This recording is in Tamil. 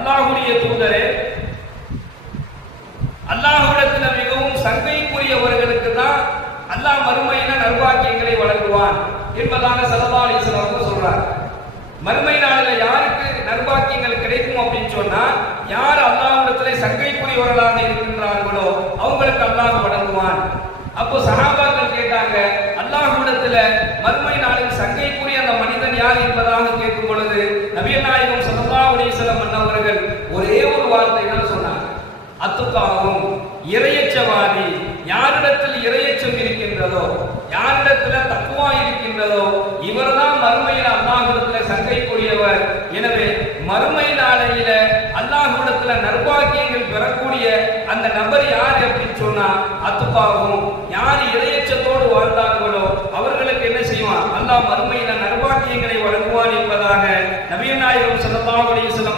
அல்லாஹ்வுடைய தூதரே, அல்லாஹ்விடத்தில் மிகவும் சங்கைக்குரியவர்களுக்கு தான் அல்லாஹ் மறுமையில நல்வாக்கியங்களை வழங்குவான் என்பதாக ஸல்லல்லாஹு அலைஹி வஸல்லம் சொல்றார். மறுமை நாளில் யாருக்கு நல்வாக்கியங்கள் கிடைக்கும் அப்படின்னு சொன்னா, யார் அல்லாஹ்விடத்திலே சங்கைக்குரியவர்களாக இருக்கின்றார்களோ அவங்களுக்கு அல்லாஹ் வழங்குவான். அப்போ சஹாபாக்கள் கேட்டாங்க, அல்லாஹ்விடத்துல மறுமை நாளில் சங்கைக்குரிய அந்த மனிதன் யார் என்பதாக கேட்கும் பொழுது நபிகள் நாயகம் ஸல்லல்லாஹு அலைஹி வஸல்லம் அவர்கள் ஒரே ஒரு வார்த்தை தான் சொன்னாங்க, அத்துக்காகும், இறையச்சவாதி. யாரிடத்தில் இறையச்சம் இருக்கின்றதோ, யாரிடத்துல தக்குவா இருக்கின்றதோ, இவர்தான் மறுமையில் அல்லாஹ்விடத்துல சங்கைக்குரியவர். எனவே மறுமை நாளையில அல்லாஹ்விடத்துல நற்பாக்கியங்கள் பெறக்கூடிய அந்த நபர் யார் அப்படின்னு சொன்னா அத்துக்காகும், யார் இறையச்சத்தோடு வாழ்ந்தார்களோ அவர்களுக்கு என்ன செய்வான், அல்லாஹ் மறுமையில நற்பாக்கியங்களை வழங்குவான் என்பதாக நபிகள் நாயகம் ஸல்லல்லாஹு அலைஹி வஸல்லம்